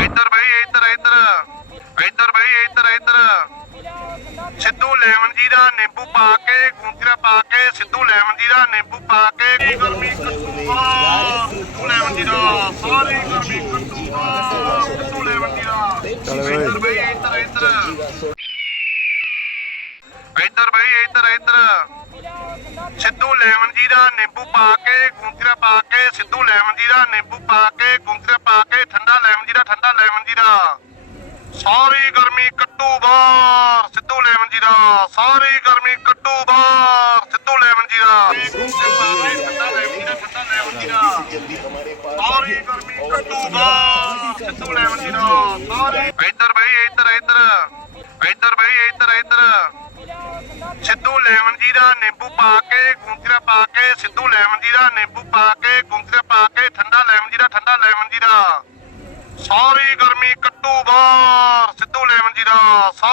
ਇੱਧਰ ਬਈ ਇੱਧਰ ਇੱਧਰ। ਇੱਧਰ ਬਈ ਇੱਧਰ ਇੱਧਰ। ਸਿੱਧੂ ਲੈਮਨ ਜੀ ਦਾ ਨਿੰਬੂ ਪਾ ਕੇ ਗੂੰਜਰਾ ਪਾ ਕੇ ਸਿੱਧੂ ਲੈਮਨ ਜੀ ਦਾ ਨਿੰਬੂ ਪਾ ਕੇ ਗਰਮੀ ਕੱਟੂਗਾ ਸਿੱਧੂ ਲੈਮਨ ਜੀ ਦਾ ਸਾਰੀ ਗਰਮੀ ਕੱਟੂਗਾ ਸਿੱਧੂ ਲੈਮਨ ਜੀ ਦਾ। ਇੱਧਰ ਬਈ ਇੱਧਰ ਇੱਧਰ। ਇੱਧਰ ਬਈ ਇੱਧਰ ਇੱਧਰ। ਸਿੱਧੂ ਲੈਮਨ ਜੀ ਦਾ ਨਿੰਬੂ ਪਾ ਕੇ, ਗੂੰਜਰਾ ਪਾ ਕੇ, ਸਿੱਧੂ ਲੈਮਨ ਜੀ ਦਾ ਨਿੰਬੂ ਪਾ ਕੇ, ਗੂੰਜਰਾ ਪਾ ਕੇ, ਠੰਡਾ ਲੈਮਨ ਜੀ ਦਾ, ਠੰਡਾ ਲੈਮਨ ਜੀ ਦਾ। ਸਾਰੀ ਗਰਮੀ ਕੱਟੂ ਬਾਹਰ, ਸਿੱਧੂ ਲੈਮਨ ਜੀ ਦਾ। ਸਾਰੀ ਗਰਮੀ ਕੱਟੂ ਬਾਹਰ, ਸਿੱਧੂ ਲੈਮਨ ਜੀ ਦਾ। ਠੰਡਾ ਸਾਰੀ ਗਰਮੀ ਕੱਟੂ ਬਾਹਰ, ਸਿੱਧੂ ਲੈਮਨ ਜੀ ਦਾ। ਸਾਰੀ ਇੱਧਰ ਬਈ, ਇੱਧਰ ਇੱਧਰ। ਇੱਧਰ ਬਈ, ਇੱਧਰ ਇੱਧਰ। ਲੈਮਨ ਜੀ ਦਾ ਨਿੰਬੂ ਪਾ ਕੇ, ਗੂੰਜਰਾ ਪਾ ਕੇ, ਸਿੱਧੂ ਲੈਮਨ ਜੀ ਦਾ ਨਿੰਬੂ ਪਾ ਕੇ, ਗੂੰਜਰਾ ਪਾ ਕੇ, ਠੰਡਾ ਲੈਮਨ ਜੀ ਦਾ, ਠੰਡਾ ਲੈਮਨ ਜੀ ਦਾ। ਸਾਰੀ ਗਰਮੀ ਕੱਟੂ ਬਾਹਰ, ਸਿੱਧੂ ਲੈਮਨ ਜੀ ਦਾ, ਸਾ-